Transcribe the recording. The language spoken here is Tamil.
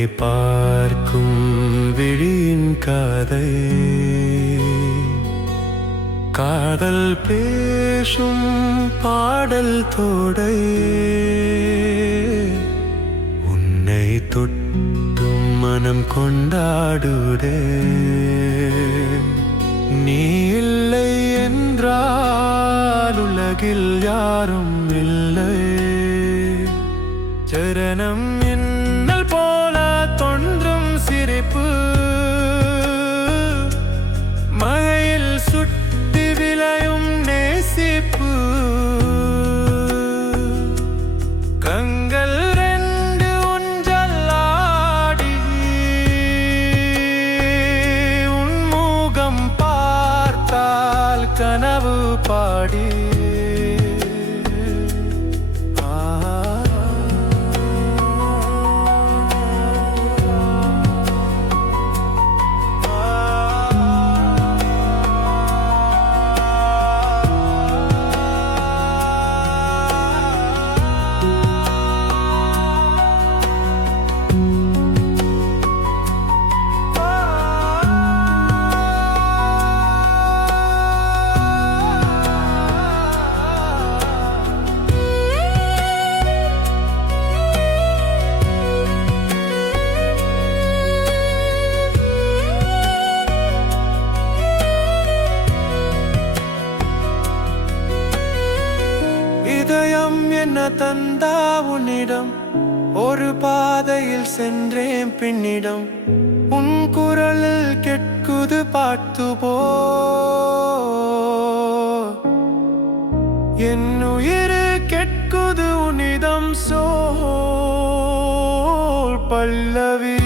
உன்னை பார்க்கும் விழியின் கதை, காதல் பேசும் பாடல் தோடை, உன்னை தொட்டும் மனம் கொண்டாடுதே. நீ இல்லை என்றால் உலகில் யாரும் இல்லை. சரணம் என்னல் போல தோன்றும் சிரிப்பு, மழையில் சுட்டி விளையும் நேசிப்பு. கண்கள் ரெண்டு ஊஞ்சலாடி உன் முகம் பார்த்தால் கனவு பாடி. இதயம் என்ன தந்தா உன்னிடம், ஒரு பாதையில் சென்றேன் பின்னிடம். உன் குரலில் கேட்குது பாட்டு போ, என் உயிர் கேட்குது உன்னிடம். சோல் பல்லவி.